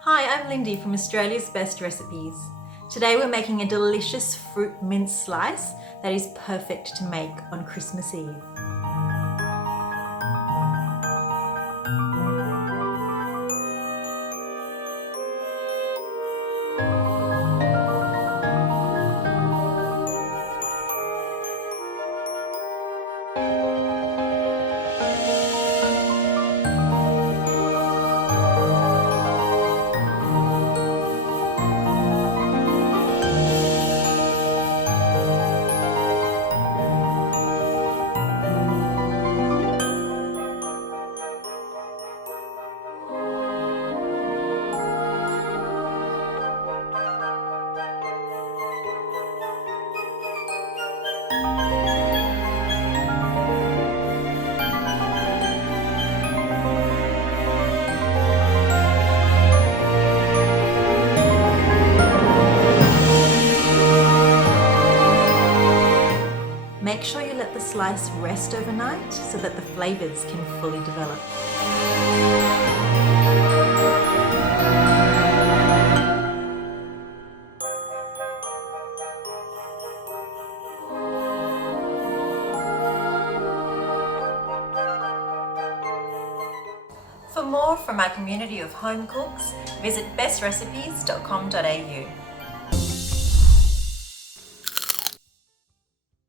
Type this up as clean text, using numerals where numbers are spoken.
Hi, I'm Lindy from Australia's Best Recipes. Today we're making a delicious fruit mince slice that is perfect to make on Christmas Eve. Make sure you let the slice rest overnight so that the flavours can fully develop. For more from our community of home cooks, visit bestrecipes.com.au.